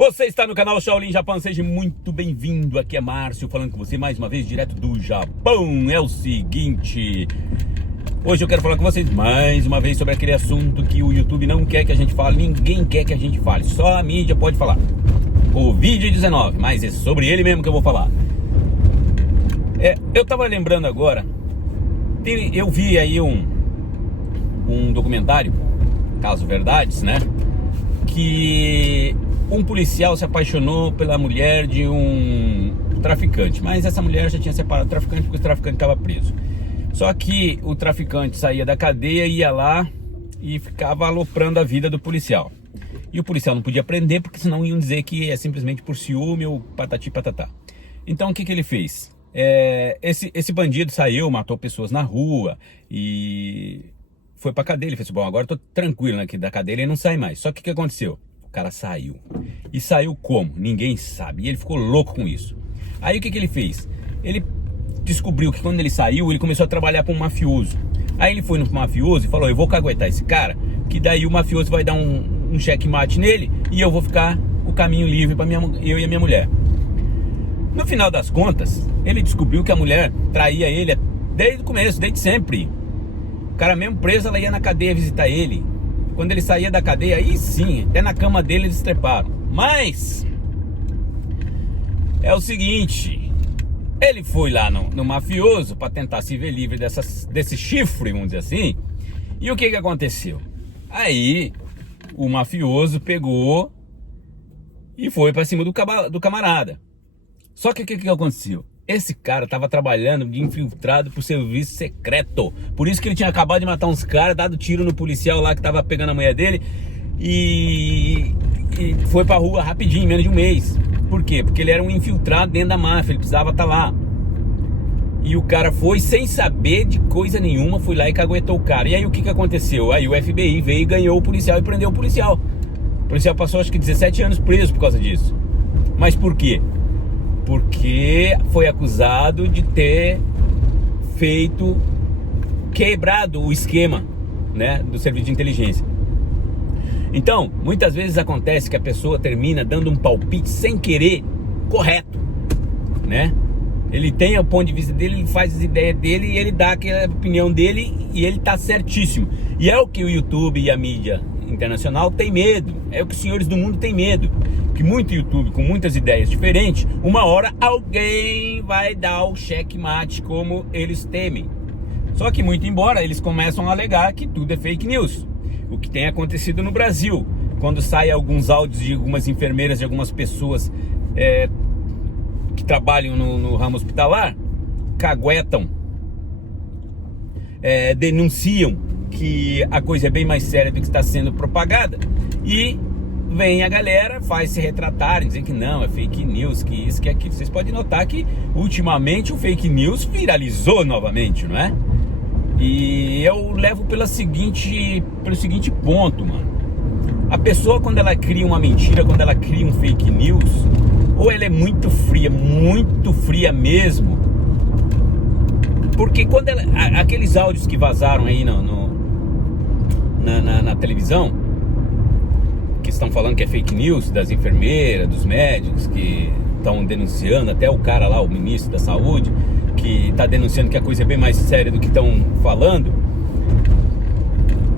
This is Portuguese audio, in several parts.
Você está no canal Shaolin Japan, seja muito bem-vindo. Aqui é Márcio falando com você mais uma vez direto do Japão. É o seguinte, hoje eu quero falar com vocês mais uma vez sobre aquele assunto que o YouTube não quer que a gente fale, ninguém quer que a gente fale, só a mídia pode falar. Covid-19, mas é sobre ele mesmo que eu vou falar. Eu tava lembrando agora, eu vi aí um documentário, caso verdades, né? Que um policial se apaixonou pela mulher de um traficante, mas essa mulher já tinha separado o traficante porque o traficante estava preso. Só que o traficante saía da cadeia, ia lá e ficava aloprando a vida do policial. E o policial não podia prender porque senão iam dizer que é simplesmente por ciúme ou patati patatá. Então o que ele fez? Esse bandido saiu, matou pessoas na rua e foi pra cadeia. Ele fez, bom, agora eu tô tranquilo, né, que da cadeia ele não sai mais. Só que o que aconteceu? O cara saiu. E saiu como? Ninguém sabe. E ele ficou louco com isso. Aí o que ele fez? Ele descobriu que quando ele saiu, ele começou a trabalhar com um mafioso. Aí ele foi no mafioso e falou, eu vou caguetar esse cara, que daí o mafioso vai dar um checkmate nele e eu vou ficar o caminho livre para eu e a minha mulher. No final das contas, ele descobriu que a mulher traía ele desde o começo, desde sempre. O cara mesmo preso, ela ia na cadeia visitar ele. Quando ele saía da cadeia, aí sim, até na cama dele eles treparam. Mas é o seguinte, ele foi lá no mafioso para tentar se ver livre desse chifre, vamos dizer assim. E o que aconteceu? Aí o mafioso pegou e foi para cima do camarada. Só que o que aconteceu? Esse cara tava trabalhando de infiltrado pro serviço secreto. Por isso que ele tinha acabado de matar uns caras, dado tiro no policial lá que tava pegando a mulher dele e foi pra rua rapidinho, em menos de um mês. Por quê? Porque ele era um infiltrado dentro da máfia, ele precisava estar lá. E o cara foi sem saber de coisa nenhuma, foi lá e caguetou o cara. E aí o que aconteceu? Aí o FBI veio e ganhou o policial e prendeu o policial. O policial passou acho que 17 anos preso por causa disso. Mas por quê? Porque foi acusado de ter quebrado o esquema, né, do serviço de inteligência. Então, muitas vezes acontece que a pessoa termina dando um palpite sem querer correto, né? Ele tem o ponto de vista dele, ele faz as ideias dele e ele dá aquela opinião dele e ele tá certíssimo. E é o que o YouTube e a mídia internacional tem medo, é o que os senhores do mundo têm medo. Que muito YouTube com muitas ideias diferentes, uma hora alguém vai dar o checkmate como eles temem. Só que muito embora eles começam a alegar que tudo é fake news. O que tem acontecido no Brasil, quando saem alguns áudios de algumas enfermeiras, de algumas pessoas que trabalham no ramo hospitalar, caguetam, denunciam que a coisa é bem mais séria do que está sendo propagada e vem a galera, faz se retratarem, dizem que não, é fake news, que isso, que aquilo. Vocês podem notar que ultimamente o fake news viralizou novamente, não é? E eu levo pelo seguinte ponto, mano. A pessoa, quando ela cria uma mentira, quando ela cria um fake news, ou ela é muito fria mesmo. Porque quando aqueles áudios que vazaram aí na televisão, que estão falando que é fake news, das enfermeiras, dos médicos que estão denunciando, até o cara lá, o ministro da saúde, que está denunciando que a coisa é bem mais séria do que estão falando.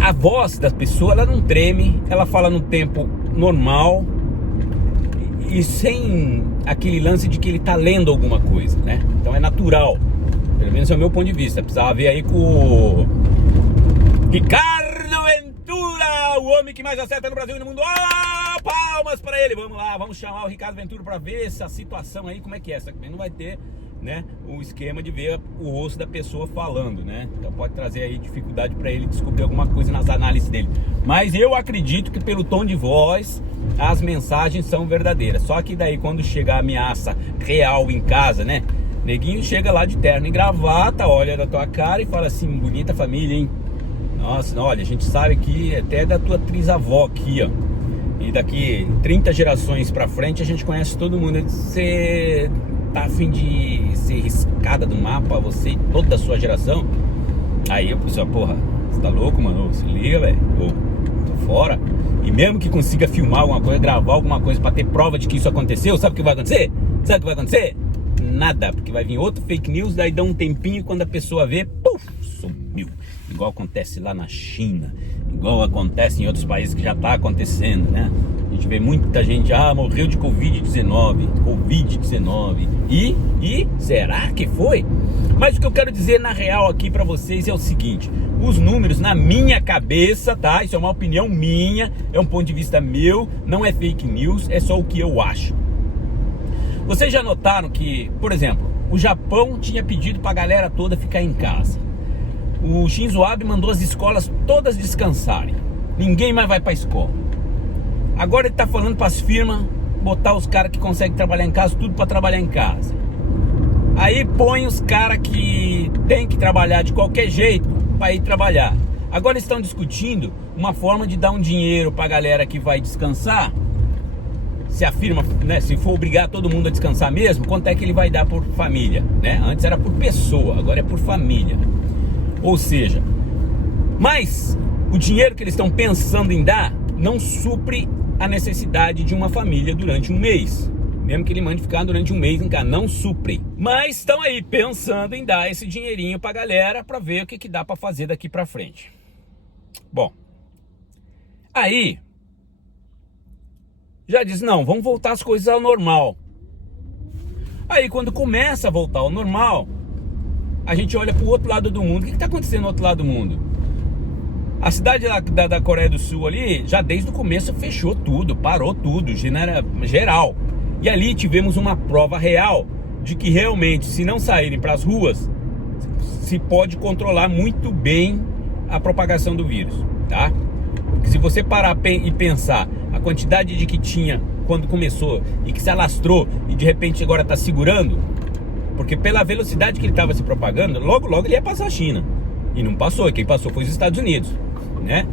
A voz da pessoa, ela não treme, ela fala no tempo normal e sem aquele lance de que ele está lendo alguma coisa, né? Então é natural, pelo menos é o meu ponto de vista. Precisava ver aí com o Ricardo Ventura, o homem que mais acerta no Brasil e no mundo. Oh, palmas para ele. Vamos lá, vamos chamar o Ricardo Ventura para ver essa situação aí, como é que é. Só que não vai ter, né, o esquema de ver o rosto da pessoa falando, né? Então pode trazer aí dificuldade para ele descobrir alguma coisa nas análises dele. Mas eu acredito que pelo tom de voz as mensagens são verdadeiras. Só que daí quando chega a ameaça real em casa, né? Neguinho chega lá de terno e gravata, olha na tua cara e fala assim, bonita família, hein? Nossa, olha, a gente sabe que até da tua trisavó aqui, ó. E daqui 30 gerações pra frente a gente conhece todo mundo. Você tá a fim de ser riscada do mapa, você e toda a sua geração? Aí eu pensei, porra, você tá louco, mano? Se liga, velho. Tô fora, e mesmo que consiga filmar alguma coisa, gravar alguma coisa para ter prova de que isso aconteceu, sabe o que vai acontecer? Sabe o que vai acontecer? Nada, porque vai vir outro fake news, daí dá um tempinho e quando a pessoa vê, puf, sumiu. Igual acontece lá na China, igual acontece em outros países que já está acontecendo, né? A gente vê muita gente, morreu de Covid-19, e será que foi? Mas o que eu quero dizer na real aqui pra vocês é o seguinte: os números na minha cabeça, tá? Isso é uma opinião minha, é um ponto de vista meu, não é fake news, é só o que eu acho. Vocês já notaram que, por exemplo, o Japão tinha pedido pra galera toda ficar em casa. O Shinzo Abe mandou as escolas todas descansarem. Ninguém mais vai pra escola. Agora ele tá falando pras firmas botar os caras que conseguem trabalhar em casa, tudo pra trabalhar em casa. Aí põe os caras que tem que trabalhar de qualquer jeito para ir trabalhar. Agora estão discutindo uma forma de dar um dinheiro para a galera que vai descansar. Se a firma, né, se for obrigar todo mundo a descansar mesmo, quanto é que ele vai dar por família, né? Antes era por pessoa, agora é por família. Ou seja, mas o dinheiro que eles estão pensando em dar não supre a necessidade de uma família durante um mês. Mesmo que ele mande ficar durante um mês em casa, não supre. Mas estão aí pensando em dar esse dinheirinho pra galera pra ver o que dá pra fazer daqui pra frente. Bom, aí já diz, não, vamos voltar as coisas ao normal. Aí quando começa a voltar ao normal, a gente olha pro outro lado do mundo. O que tá acontecendo no outro lado do mundo? A cidade da Coreia do Sul ali, já desde o começo fechou tudo, parou tudo, geral. E ali tivemos uma prova real de que realmente, se não saírem para as ruas, se pode controlar muito bem a propagação do vírus, tá? Porque se você parar e pensar a quantidade de que tinha quando começou e que se alastrou e de repente agora está segurando, porque pela velocidade que ele estava se propagando, logo ele ia passar a China. E não passou, e quem passou foi os Estados Unidos, né?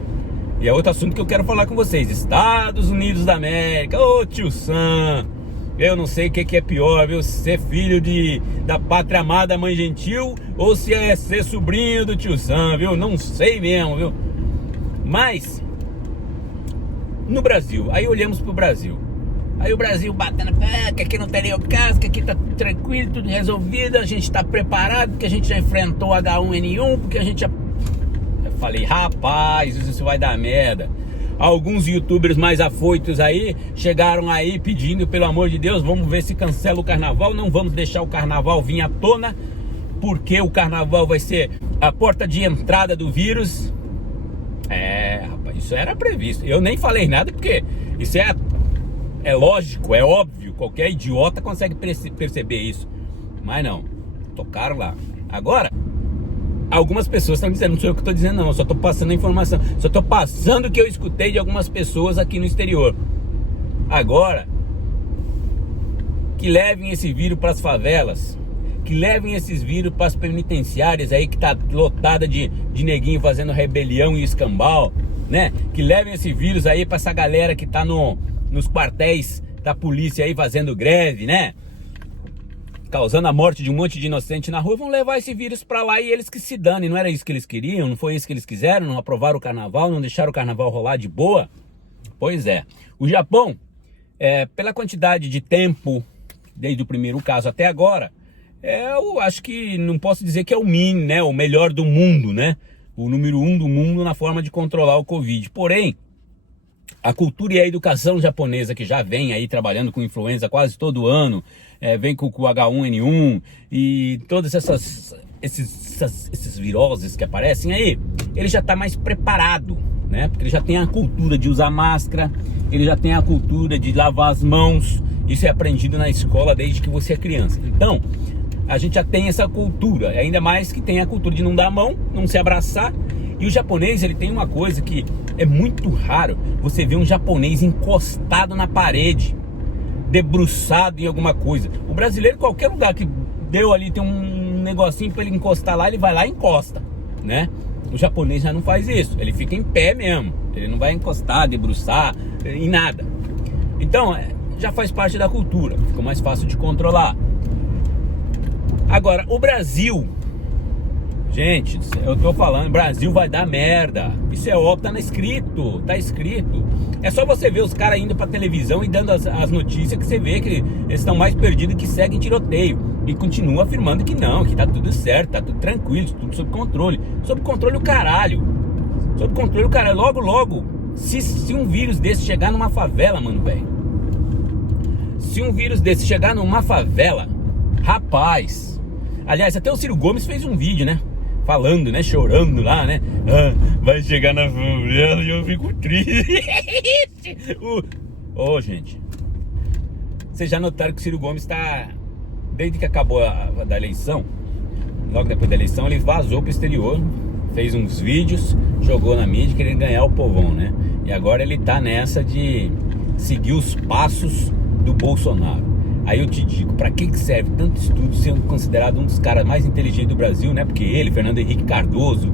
E é outro assunto que eu quero falar com vocês. Estados Unidos da América, ô tio Sam. Eu não sei o que é pior, viu? Ser filho da pátria amada mãe gentil ou se é ser sobrinho do tio Sam, viu? Não sei mesmo, viu? Mas no Brasil, aí olhamos pro Brasil. Aí o Brasil batendo, que aqui não tem nenhum caso, que aqui tá tudo tranquilo, tudo resolvido, a gente tá preparado, porque a gente já enfrentou H1N1, porque a gente já... Eu falei, rapaz, isso vai dar merda. Alguns youtubers mais afoitos aí chegaram aí pedindo, pelo amor de Deus, vamos ver se cancela o carnaval. Não vamos deixar o carnaval vir à tona, porque o carnaval vai ser a porta de entrada do vírus. Rapaz, isso era previsto. Eu nem falei nada porque isso é lógico, é óbvio. Qualquer idiota consegue perceber isso. Mas não, tocaram lá. Agora, algumas pessoas estão dizendo, não sou eu que estou dizendo não, eu só estou passando a informação, só estou passando o que eu escutei de algumas pessoas aqui no exterior. Agora, que levem esse vírus para as favelas, que levem esses vírus para as penitenciárias aí que tá lotada de neguinho fazendo rebelião e escambau, né? Que levem esse vírus aí para essa galera que tá nos quartéis da polícia aí fazendo greve, né? Causando a morte de um monte de inocente na rua, vão levar esse vírus pra lá e eles que se danem. Não era isso que eles queriam? Não foi isso que eles quiseram? Não aprovaram o carnaval? Não deixaram o carnaval rolar de boa? Pois é. O Japão, pela quantidade de tempo, desde o primeiro caso até agora, eu acho que não posso dizer que é o mínimo, né? O melhor do mundo, né? O número 1 do mundo na forma de controlar o Covid. Porém, a cultura e a educação japonesa, que já vem aí trabalhando com influenza quase todo ano, vem com o H1N1 e todas esses viroses que aparecem aí, ele já está mais preparado, né? Porque ele já tem a cultura de usar máscara, ele já tem a cultura de lavar as mãos. Isso é aprendido na escola desde que você é criança. Então, a gente já tem essa cultura, ainda mais que tem a cultura de não dar a mão, não se abraçar. E o japonês, ele tem uma coisa que é muito raro, você vê um japonês encostado na parede, debruçado em alguma coisa. O brasileiro, qualquer lugar que deu ali, tem um negocinho para ele encostar lá, ele vai lá e encosta, né? O japonês já não faz isso, ele fica em pé mesmo, ele não vai encostar, debruçar, em nada. Então, já faz parte da cultura, fica mais fácil de controlar. Agora, o Brasil, Gente, eu tô falando, Brasil vai dar merda. Isso é óbvio, tá escrito, tá escrito. É só você ver os caras indo pra televisão e dando as notícias que você vê que eles estão mais perdidos que seguem tiroteio. E continua afirmando que não, que tá tudo certo, tá tudo tranquilo, tudo sob controle. Sob controle o caralho. Sob controle o caralho. Logo, logo, se um vírus desse chegar numa favela, mano, velho. Se um vírus desse chegar numa favela, rapaz. Aliás, até o Ciro Gomes fez um vídeo, né? Falando, né? Chorando lá, né? Ah, vai chegar na favela e eu fico triste. Gente. Vocês já notaram que o Ciro Gomes tá... Desde que acabou da eleição, logo depois da eleição, ele vazou pro exterior, fez uns vídeos, jogou na mídia, querendo ganhar o povão, né? E agora ele tá nessa de seguir os passos do Bolsonaro. Aí eu te digo, pra que serve tanto estudo, sendo considerado um dos caras mais inteligentes do Brasil, né? Porque ele, Fernando Henrique Cardoso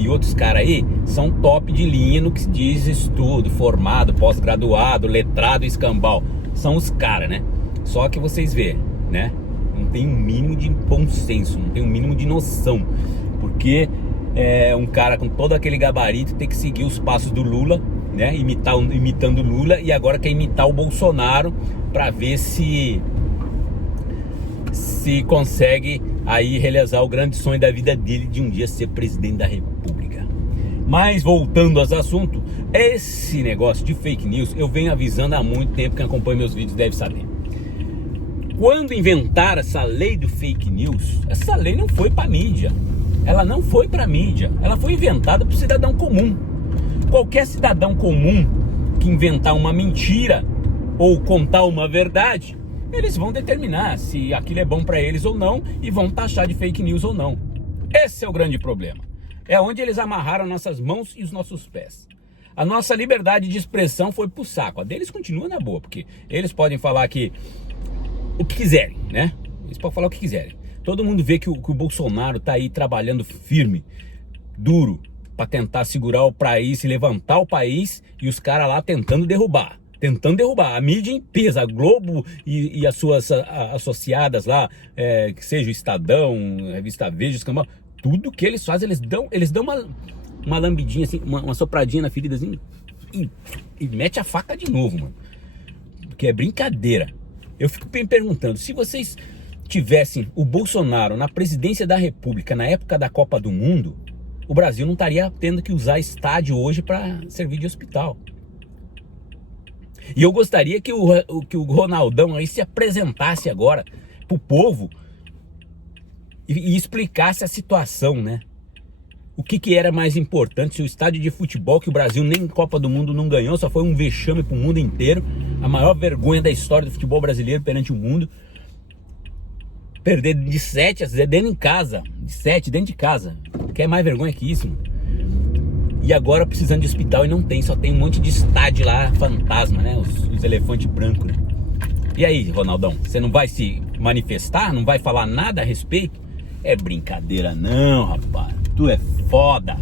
e outros caras aí são top de linha no que se diz estudo, formado, pós-graduado, letrado e escambau. São os caras, né? Só que vocês vê, né? Não tem um mínimo de bom senso, não tem um mínimo de noção. Porque um cara com todo aquele gabarito tem que seguir os passos do Lula, né? Imitando o Lula, e agora quer imitar o Bolsonaro para ver se consegue aí realizar o grande sonho da vida dele de um dia ser presidente da República. Mas voltando aos assuntos, esse negócio de fake news eu venho avisando há muito tempo, quem acompanha meus vídeos deve saber. Quando inventaram essa lei do fake news, essa lei não foi para mídia. Ela não foi para mídia. Ela foi inventada para o cidadão comum. Qualquer cidadão comum que inventar uma mentira ou contar uma verdade, eles vão determinar se aquilo é bom para eles ou não e vão taxar de fake news ou não. Esse é o grande problema. É onde eles amarraram nossas mãos e os nossos pés. A nossa liberdade de expressão foi pro saco. A deles continua na boa, porque eles podem falar o que quiserem, né? Eles podem falar o que quiserem. Todo mundo vê que o Bolsonaro tá aí trabalhando firme, duro, para tentar segurar o país, levantar o país, e os caras lá tentando derrubar. A mídia em peso, a Globo e as suas associadas lá, que seja o Estadão, a Revista Veja, Escambau, tudo que eles fazem, eles dão uma lambidinha assim, uma sopradinha na ferida assim, e mete a faca de novo, mano. Porque é brincadeira. Eu fico me perguntando, se vocês tivessem o Bolsonaro na presidência da República na época da Copa do Mundo, o Brasil não estaria tendo que usar estádio hoje para servir de hospital. E eu gostaria que o Ronaldão aí se apresentasse agora pro povo e explicasse a situação, né? O que era mais importante, se o estádio de futebol, que o Brasil nem Copa do Mundo não ganhou, só foi um vexame pro mundo inteiro, a maior vergonha da história do futebol brasileiro perante o mundo. Perder de 7 a 0 dentro de casa, de 7 dentro de casa, quer mais vergonha que isso, mano? E agora precisando de hospital e não tem, só tem um monte de estádio lá, fantasma, né? Os elefantes brancos, né? E aí, Ronaldão, você não vai se manifestar? Não vai falar nada a respeito? É brincadeira não, rapaz. Tu é foda.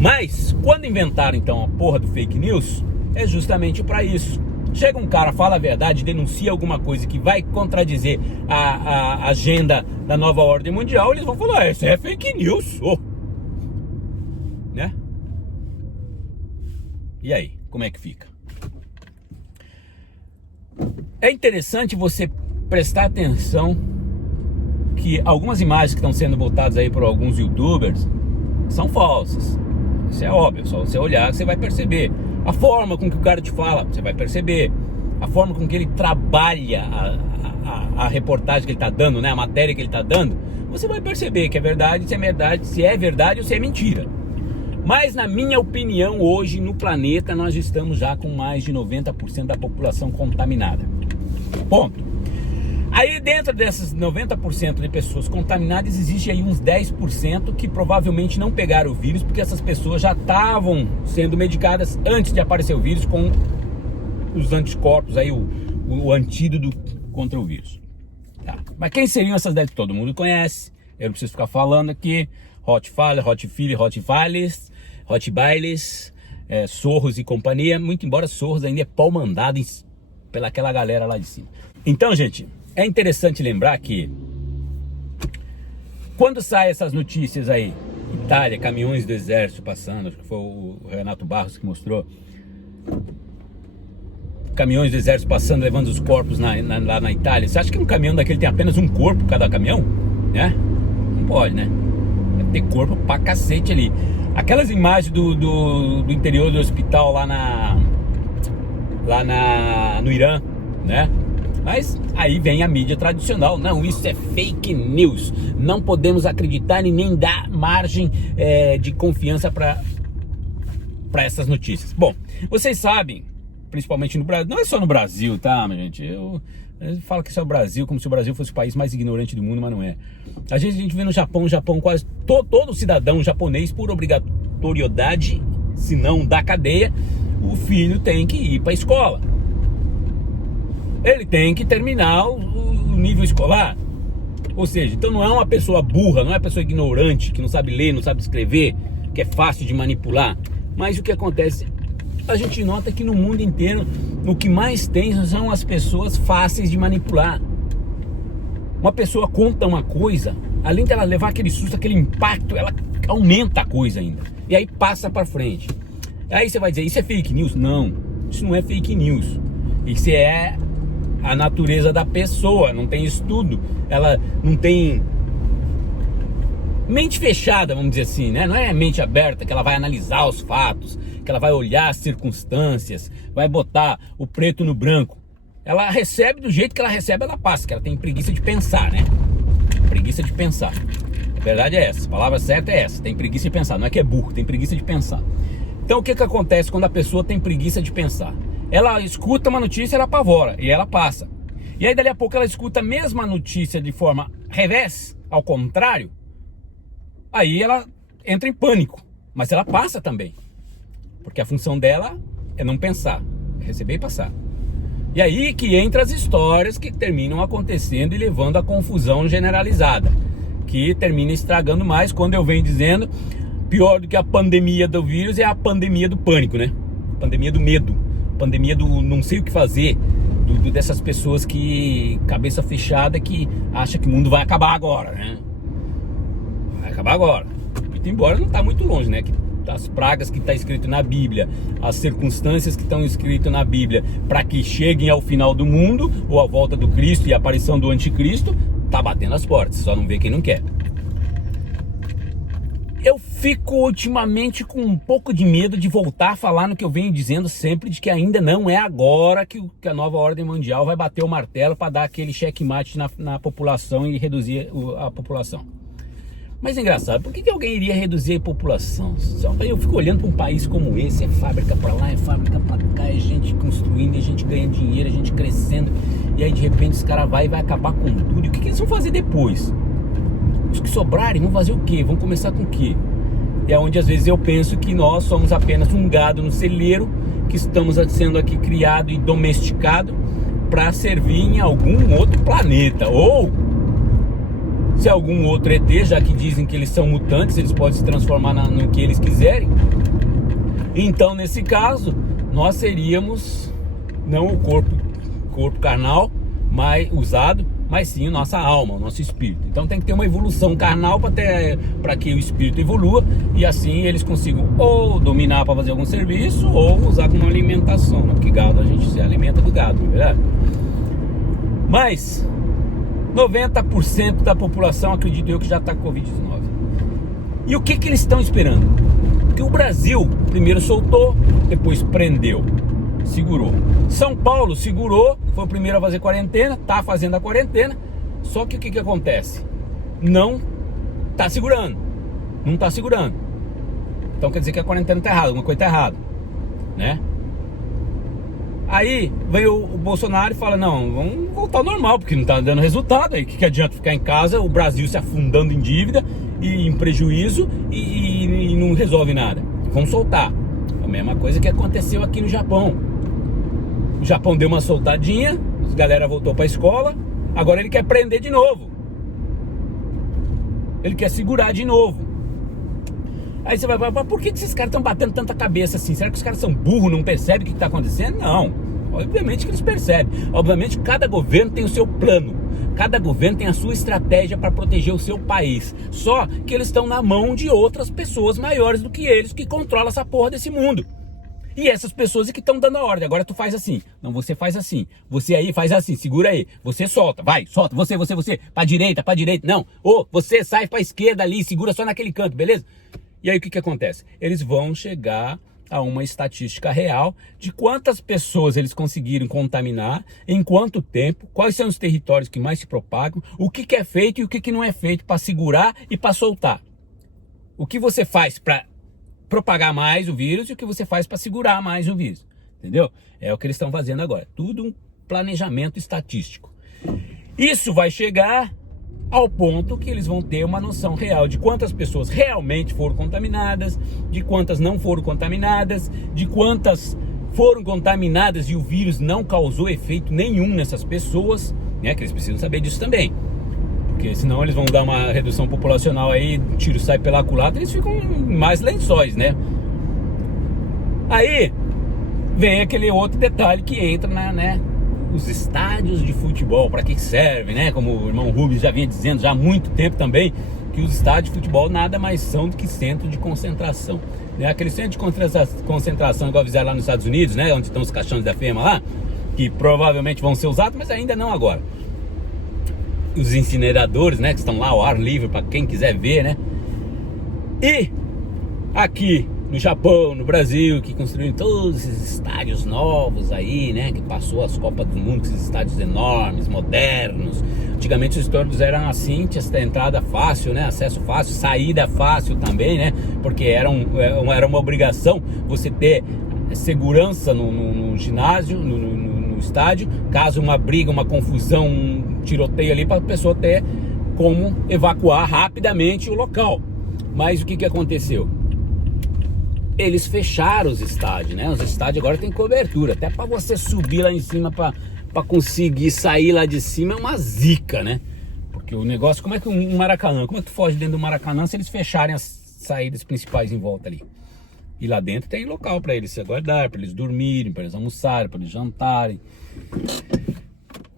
Mas, quando inventaram então a porra do fake news, é justamente pra isso. Chega um cara, fala a verdade, denuncia alguma coisa que vai contradizer a agenda da nova ordem mundial, eles vão falar, isso é fake news, né? E aí, como é que fica? É interessante você prestar atenção que algumas imagens que estão sendo botadas aí por alguns youtubers são falsas. Isso é óbvio, só você olhar que você vai perceber. A forma com que o cara te fala, você vai perceber. A forma com que ele trabalha a reportagem que ele está dando, né? A matéria que ele está dando, você vai perceber que é verdade, se é verdade ou se é mentira. Mas na minha opinião, hoje no planeta nós estamos já com mais de 90% da população contaminada. Ponto. Aí dentro dessas 90% de pessoas contaminadas, existe aí uns 10% que provavelmente não pegaram o vírus, porque essas pessoas já estavam sendo medicadas antes de aparecer o vírus com os anticorpos, aí o antídoto contra o vírus. Tá. Mas quem seriam essas 10%? Todo mundo conhece, eu não preciso ficar falando aqui. Rottweiler, Sorros e companhia, muito embora Sorros ainda é pau mandado pelaquela galera lá de cima. Então, gente, é interessante lembrar que Quando saem essas notícias aí, Itália, caminhões do exército passando, acho que foi o Renato Barros que mostrou, caminhões do exército passando, levando os corpos lá na Itália. Você acha que um caminhão daquele tem apenas um corpo cada caminhão? Né? Não pode, né? Vai ter corpo pra cacete ali. Aquelas imagens do interior do hospital no Irã, né? Mas aí vem a mídia tradicional. Não, isso é fake news. Não podemos acreditar e nem dar margem de confiança para essas notícias. Bom, vocês sabem, principalmente no Brasil, não é só no Brasil, tá, minha gente? Eu falo que isso é o Brasil, como se o Brasil fosse o país mais ignorante do mundo, mas não é. A gente vê no Japão quase todo cidadão japonês, por obrigatoriedade, se não da cadeia, o filho tem que ir para a escola. Ele tem que terminar o nível escolar. Ou seja, então não é uma pessoa burra, não é uma pessoa ignorante, que não sabe ler, não sabe escrever, que é fácil de manipular. Mas o que acontece? A gente nota que no mundo inteiro o que mais tem são as pessoas fáceis de manipular. Uma pessoa conta uma coisa, além dela levar aquele susto, aquele impacto, ela aumenta a coisa ainda. E aí passa para frente. Aí você vai dizer, isso é fake news? Não, isso não é fake news. Isso é a natureza da pessoa, não tem estudo, ela não tem mente fechada, vamos dizer assim, né? Não é mente aberta, que ela vai analisar os fatos, que ela vai olhar as circunstâncias, vai botar o preto no branco. Ela recebe do jeito que ela recebe, ela passa, que ela tem preguiça de pensar, né? Preguiça de pensar. A verdade é essa, a palavra certa é essa, tem preguiça de pensar, não é que é burro, tem preguiça de pensar. Então o que acontece quando a pessoa tem preguiça de pensar? Ela escuta uma notícia, ela apavora e ela passa. E aí dali a pouco ela escuta a mesma notícia de forma revés, ao contrário, aí ela entra em pânico, mas ela passa também. Porque a função dela é não pensar, é receber e passar. E aí que entra as histórias que terminam acontecendo e levando à confusão generalizada, que termina estragando mais, quando eu venho dizendo, pior do que a pandemia do vírus é a pandemia do pânico, né? Pandemia do medo, pandemia do não sei o que fazer, dessas pessoas que, cabeça fechada, que acha que o mundo vai acabar agora, né? Vai acabar agora. E embora não está muito longe, né? As pragas que está escrito na Bíblia, as circunstâncias que estão escritas na Bíblia para que cheguem ao final do mundo, ou à volta do Cristo e a aparição do anticristo, tá batendo as portas, só não vê quem não quer. Eu fico ultimamente com um pouco de medo de voltar a falar no que eu venho dizendo sempre, de que ainda não é agora que a nova ordem mundial vai bater o martelo para dar aquele checkmate na população e reduzir a população. Mas é engraçado, por que alguém iria reduzir a população? Eu fico olhando para um país como esse, é fábrica para lá, é fábrica para cá, é gente construindo, é gente ganhando dinheiro, é gente crescendo, e aí de repente os caras vai acabar com tudo. E o que eles vão fazer depois? Os que sobrarem vão fazer o quê? Vão começar com o quê? É onde às vezes eu penso que nós somos apenas um gado no celeiro, que estamos sendo aqui criado e domesticado para servir em algum outro planeta, ou se algum outro ET, já que dizem que eles são mutantes, eles podem se transformar no que eles quiserem. Então nesse caso nós seríamos não o corpo carnal mais usado, mas sim a nossa alma, o nosso espírito. Então tem que ter uma evolução carnal para que o espírito evolua, e assim eles consigam ou dominar para fazer algum serviço, ou usar como alimentação, né? Porque gado, a gente se alimenta do gado, não é verdade? Mas 90% da população, acredito eu, que já está com Covid-19. E o que eles estão esperando? Porque o Brasil primeiro soltou, depois prendeu, segurou. São Paulo segurou, foi o primeiro a fazer quarentena, está fazendo a quarentena. Só que o que acontece? Não está segurando. Não está segurando. Então quer dizer que a quarentena está errada, alguma coisa está errada, né? Aí veio o Bolsonaro e fala, não, vamos voltar ao normal, porque não está dando resultado. Aí o que adianta ficar em casa, o Brasil se afundando em dívida e em prejuízo e não resolve nada. Vamos soltar. A mesma coisa que aconteceu aqui no Japão. O Japão deu uma soltadinha, a galera voltou para a escola, agora ele quer prender de novo. Ele quer segurar de novo. Aí você vai, por que esses caras estão batendo tanta cabeça assim? Será que os caras são burros, não percebem o que está acontecendo? Não. Obviamente que eles percebem. Obviamente cada governo tem o seu plano. Cada governo tem a sua estratégia para proteger o seu país. Só que eles estão na mão de outras pessoas maiores do que eles, que controlam essa porra desse mundo. E essas pessoas é que estão dando a ordem. Agora tu faz assim. Não, você faz assim. Você aí faz assim. Segura aí. Você solta. Vai, solta. Você. Pra direita. Não. Ou você sai pra esquerda ali. Segura só naquele canto, beleza? E aí o que acontece? Eles vão chegar a uma estatística real de quantas pessoas eles conseguiram contaminar, em quanto tempo, quais são os territórios que mais se propagam, o que é feito e o que não é feito para segurar e para soltar. O que você faz para propagar mais o vírus e o que você faz para segurar mais o vírus, entendeu? É o que eles estão fazendo agora, tudo um planejamento estatístico. Isso vai chegar ao ponto que eles vão ter uma noção real de quantas pessoas realmente foram contaminadas, de quantas não foram contaminadas, de quantas foram contaminadas e o vírus não causou efeito nenhum nessas pessoas, né? Que eles precisam saber disso também. Porque senão eles vão dar uma redução populacional aí, o tiro sai pela culatra, eles ficam mais lençóis, né? Aí vem aquele outro detalhe que entra os estádios de futebol, para que servem, né? Como o irmão Rubens já vinha dizendo já há muito tempo também, que os estádios de futebol nada mais são do que centro de concentração, né? Aquele centro de concentração igual fizeram lá nos Estados Unidos, né? Onde estão os caixões da FEMA lá, que provavelmente vão ser usados, mas ainda não agora. Os incineradores, né? Que estão lá ao ar livre para quem quiser ver, né? E aqui no Japão, no Brasil, que construíram todos esses estádios novos aí, né? Que passou as Copas do Mundo, esses estádios enormes, modernos. Antigamente os estádios eram assim, tinha entrada fácil, né? Acesso fácil, saída fácil também, né? Porque era uma obrigação você ter segurança no ginásio, no estádio. Caso uma briga, uma confusão, um tiroteio ali, para a pessoa ter como evacuar rapidamente o local. Mas o que aconteceu? Eles fecharam os estádios, né? Os estádios agora tem cobertura. Até para você subir lá em cima para conseguir sair lá de cima é uma zica, né? Porque o negócio, como é que um Maracanã, como é que tu foge dentro do Maracanã se eles fecharem as saídas principais em volta ali? E lá dentro tem local para eles se aguardar, para eles dormirem, para eles almoçarem, para eles jantarem.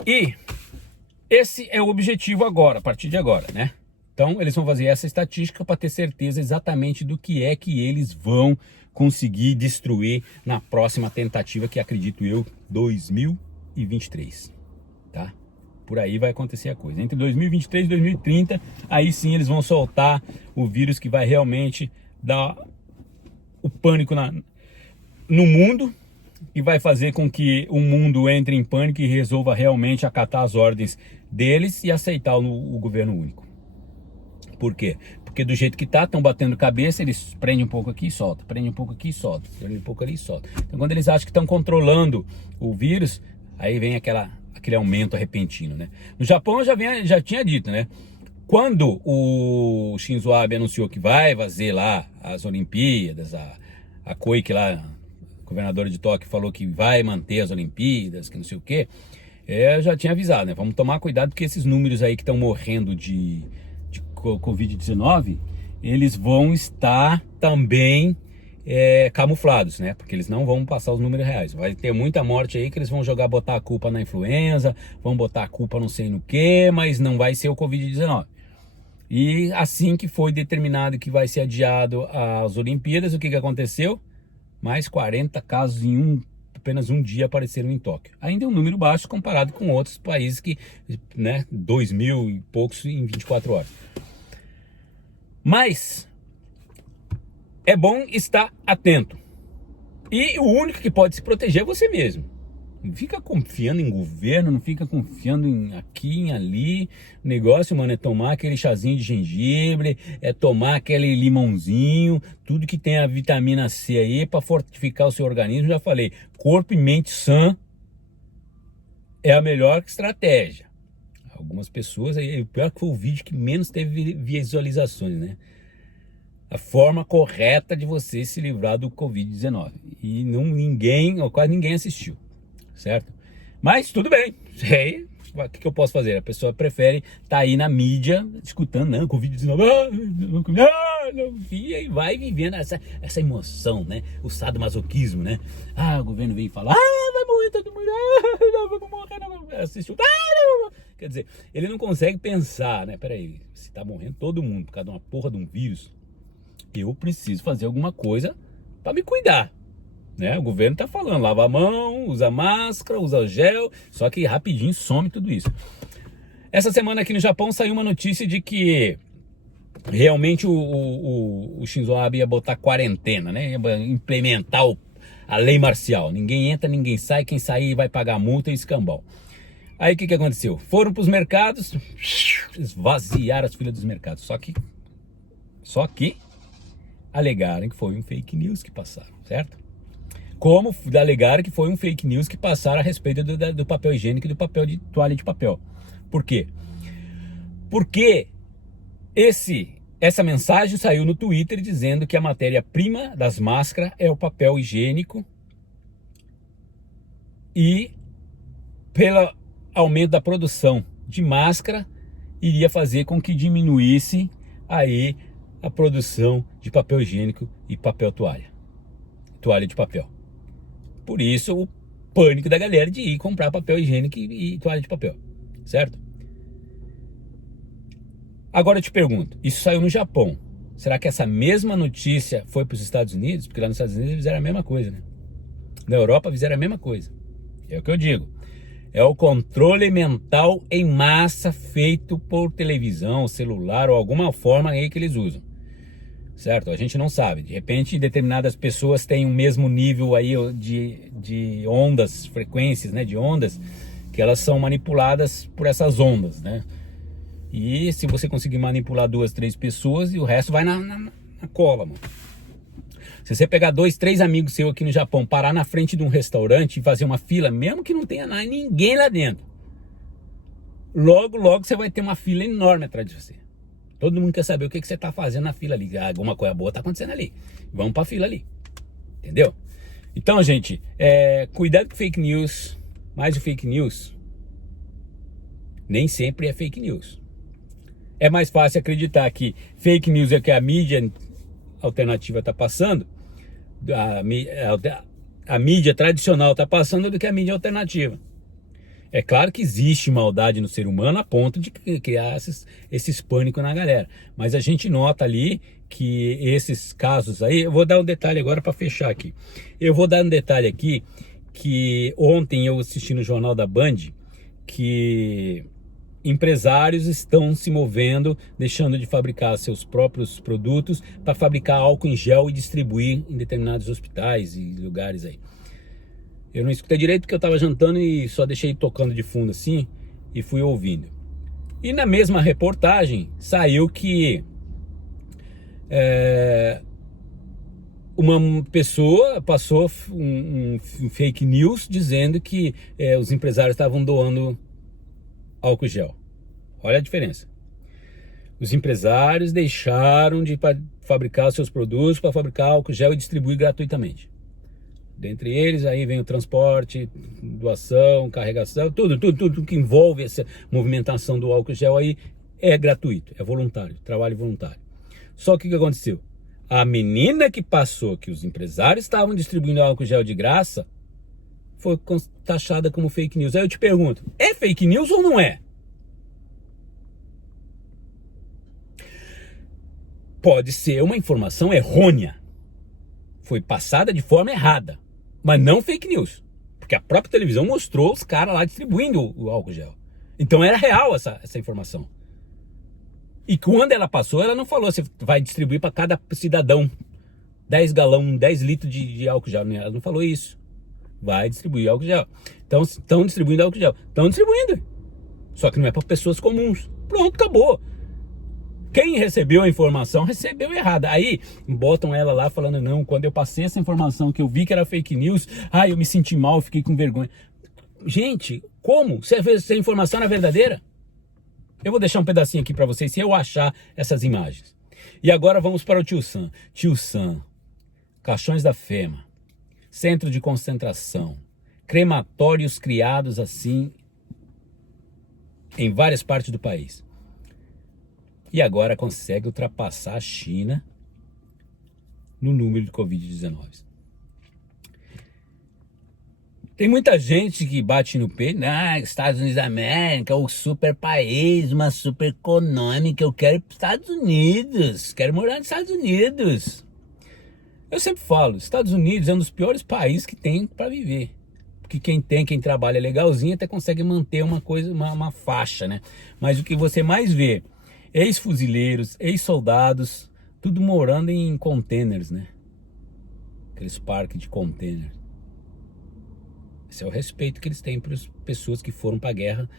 E esse é o objetivo agora, a partir de agora, né? Então eles vão fazer essa estatística para ter certeza exatamente do que é que eles vão conseguir destruir na próxima tentativa, que acredito eu, 2023, tá? Por aí vai acontecer a coisa. Entre 2023 e 2030, aí sim eles vão soltar o vírus que vai realmente dar o pânico no mundo e vai fazer com que o mundo entre em pânico e resolva realmente acatar as ordens deles e aceitar o governo único. Por quê? Porque do jeito que tá, estão batendo cabeça, eles prendem um pouco aqui e soltam, prendem um pouco aqui e soltam, prendem um pouco ali e soltam. Então quando eles acham que estão controlando o vírus, aí vem aquele aumento repentino, né? No Japão eu já tinha dito, né? Quando o Shinzo Abe anunciou que vai fazer lá as Olimpíadas, a Koike lá, governadora de Tóquio, falou que vai manter as Olimpíadas, que não sei o quê, eu já tinha avisado, né? Vamos tomar cuidado porque esses números aí que estão morrendo de Covid-19, eles vão estar também camuflados, né? Porque eles não vão passar os números reais. Vai ter muita morte aí que eles vão botar a culpa na influenza, vão botar a culpa não sei no que, mas não vai ser o Covid-19. E assim que foi determinado que vai ser adiado as Olimpíadas, o que aconteceu? Mais 40 casos em apenas um dia apareceram em Tóquio. Ainda é um número baixo comparado com outros países que, né, 2.000 e poucos em 24 horas. Mas é bom estar atento. E o único que pode se proteger é você mesmo. Não fica confiando em governo, não fica confiando em aqui, em ali. O negócio, mano, é tomar aquele chazinho de gengibre, é tomar aquele limãozinho, tudo que tem a vitamina C aí para fortificar o seu organismo. Já falei, corpo e mente sã é a melhor estratégia. Algumas pessoas, aí, o pior que foi o vídeo que menos teve visualizações, né? A forma correta de você se livrar do Covid-19. E quase ninguém assistiu, certo? Mas tudo bem, o que eu posso fazer? A pessoa prefere estar aí na mídia, escutando, não, Covid-19, e aí vai vivendo essa emoção, né? O sadomasoquismo, né? O governo vem falar, vai morrer todo mundo, não, vai morrer, não, assistiu, não. Quer dizer, ele não consegue pensar, né? Peraí, se tá morrendo todo mundo por causa de uma porra de um vírus, eu preciso fazer alguma coisa para me cuidar. Né? O governo tá falando, lava a mão, usa máscara, usa gel, só que rapidinho some tudo isso. Essa semana aqui no Japão saiu uma notícia de que realmente o Shinzo Abe ia botar quarentena, né? Ia implementar a lei marcial. Ninguém entra, ninguém sai, quem sair vai pagar multa e escambau. Aí o que aconteceu? Foram para os mercados, esvaziaram as filas dos mercados. Só que alegaram que foi um fake news que passaram, certo? Como alegaram que foi um fake news que passaram a respeito do papel higiênico e do papel de toalha de papel. Por quê? Porque essa mensagem saiu no Twitter dizendo que a matéria-prima das máscaras é o papel higiênico e pelo aumento da produção de máscara iria fazer com que diminuísse aí a produção de papel higiênico e papel toalha de papel. Por isso o pânico da galera de ir comprar papel higiênico e toalha de papel, certo? Agora eu te pergunto, isso saiu no Japão. Será que essa mesma notícia foi para os Estados Unidos? Porque lá nos Estados Unidos fizeram a mesma coisa, né? Na Europa fizeram a mesma coisa. É o que eu digo. É o controle mental em massa feito por televisão, celular ou alguma forma aí que eles usam. Certo? A gente não sabe. De repente, determinadas pessoas têm o mesmo nível aí de ondas, frequências, né? De ondas, que elas são manipuladas por essas ondas, né? E se você conseguir manipular 2, 3 pessoas, e o resto vai na cola, mano. Se você pegar 2, 3 amigos seus aqui no Japão, parar na frente de um restaurante e fazer uma fila, mesmo que não tenha ninguém lá dentro, logo você vai ter uma fila enorme atrás de você. Todo mundo quer saber o que você está fazendo na fila ali. Alguma coisa boa está acontecendo ali. Vamos para a fila ali. Entendeu? Então, gente, cuidado com fake news. Mas o fake news nem sempre é fake news. É mais fácil acreditar que fake news é o que a mídia alternativa está passando, a mídia tradicional está passando, do que a mídia alternativa. É claro que existe maldade no ser humano a ponto de criar esses pânicos na galera. Mas a gente nota ali que esses casos aí... Eu vou dar um detalhe agora para fechar aqui. Eu vou dar um detalhe aqui que ontem eu assisti no Jornal da Band que empresários estão se movendo, deixando de fabricar seus próprios produtos para fabricar álcool em gel e distribuir em determinados hospitais e lugares aí. Eu não escutei direito porque eu estava jantando e só deixei tocando de fundo assim e fui ouvindo. E na mesma reportagem saiu que uma pessoa passou um fake news dizendo que os empresários estavam doando álcool gel. Olha a diferença. Os empresários deixaram de fabricar seus produtos para fabricar álcool gel e distribuir gratuitamente. Dentre eles, aí vem o transporte, doação, carregação, tudo que envolve essa movimentação do álcool gel aí é gratuito, é voluntário, trabalho voluntário. Só que o que aconteceu? A menina que passou que os empresários estavam distribuindo álcool gel de graça foi taxada como fake news. Aí eu te pergunto, é fake news ou não é? Pode ser uma informação errônea. Foi passada de forma errada. Mas não fake news. Porque a própria televisão mostrou os caras lá distribuindo o álcool gel. Então era real essa informação. E quando ela passou, ela não falou se vai distribuir para cada cidadão 10 litros de álcool gel. Ela não falou isso. Vai distribuir álcool gel. Então estão distribuindo álcool gel. Estão distribuindo. Só que não é para pessoas comuns. Pronto, acabou. Quem recebeu a informação, recebeu errada. Aí botam ela lá falando, não, quando eu passei essa informação que eu vi que era fake news, eu me senti mal, fiquei com vergonha. Gente, como? Se essa informação era verdadeira? Eu vou deixar um pedacinho aqui para vocês, se eu achar essas imagens. E agora vamos para o Tio Sam. Tio Sam, caixões da FEMA, centro de concentração, crematórios criados assim em várias partes do país. E agora consegue ultrapassar a China no número de Covid-19. Tem muita gente que bate no peito, Estados Unidos da América, o super país, uma super econômica, eu quero ir para os Estados Unidos, quero morar nos Estados Unidos. Eu sempre falo, Estados Unidos é um dos piores países que tem para viver. Porque quem trabalha legalzinho até consegue manter uma coisa, uma faixa, né? Mas o que você mais vê, ex-fuzileiros, ex-soldados, tudo morando em containers, né? Aqueles parques de containers. Esse é o respeito que eles têm para as pessoas que foram para a guerra.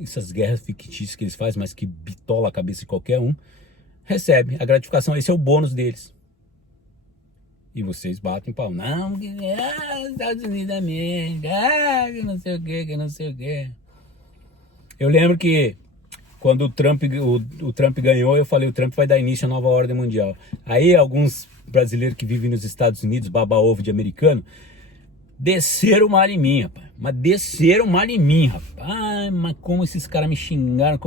Essas guerras fictícias que eles fazem, mas que bitola a cabeça de qualquer um, recebe a gratificação. Esse é o bônus deles. E vocês batem pau. Não, Estados Unidos da América, que não sei o que, que não sei o que. Eu lembro que quando o Trump ganhou, eu falei, o Trump vai dar início à nova ordem mundial. Aí alguns brasileiros que vivem nos Estados Unidos, baba-ovo de americano, desceram mal em mim, rapaz. Mas desceram mal em mim, rapaz. Ai, mas como esses caras me xingaram,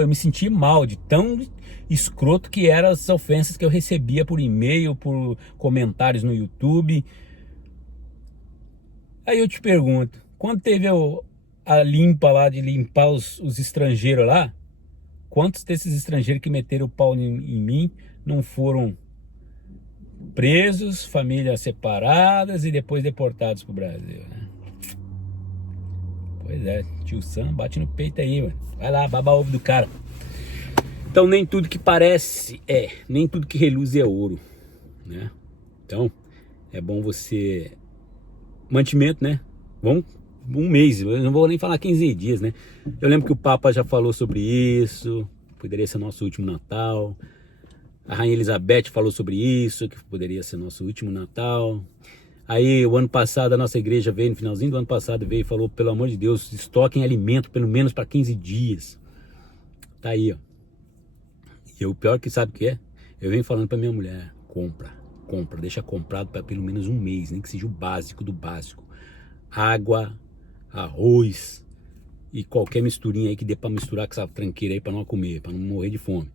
eu me senti mal de tão escroto que eram as ofensas que eu recebia por e-mail, por comentários no YouTube. Aí eu te pergunto, quando teve a limpa lá de limpar os estrangeiros lá, quantos desses estrangeiros que meteram o pau em mim não foram presos, famílias separadas e depois deportados pro Brasil, né? Pois é, tio Sam bate no peito aí, mano. Vai lá, baba ovo do cara. Então nem tudo que parece nem tudo que reluz é ouro, né? Então é bom você... Mantimento, né? Vamos um mês, eu não vou nem falar 15 dias, né? Eu lembro que o Papa já falou sobre isso, poderia ser nosso último Natal. A Rainha Elizabeth falou sobre isso, que poderia ser nosso último Natal. Aí o ano passado a nossa igreja veio, no finalzinho do ano passado veio e falou, pelo amor de Deus, estoquem alimento pelo menos para 15 dias. Tá aí, ó. E o pior que sabe o que é? Eu venho falando para minha mulher, compra, deixa comprado para pelo menos um mês, nem que seja o básico do básico. Água, arroz e qualquer misturinha aí que dê para misturar com essa tranqueira aí para não comer, para não morrer de fome.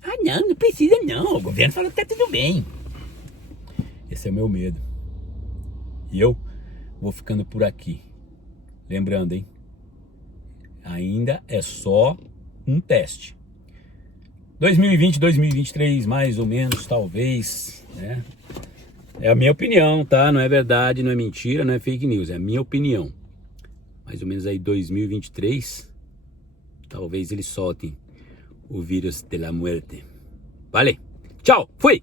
Ah, não precisa não, o governo falou que tá tudo bem. Esse é o meu medo. E eu vou ficando por aqui. Lembrando, hein? Ainda é só um teste. 2020, 2023, mais ou menos, talvez, né? É a minha opinião, tá? Não é verdade, não é mentira, não é fake news. É a minha opinião. Mais ou menos aí 2023, talvez eles soltem o vírus de la muerte. Vale? Tchau, fui!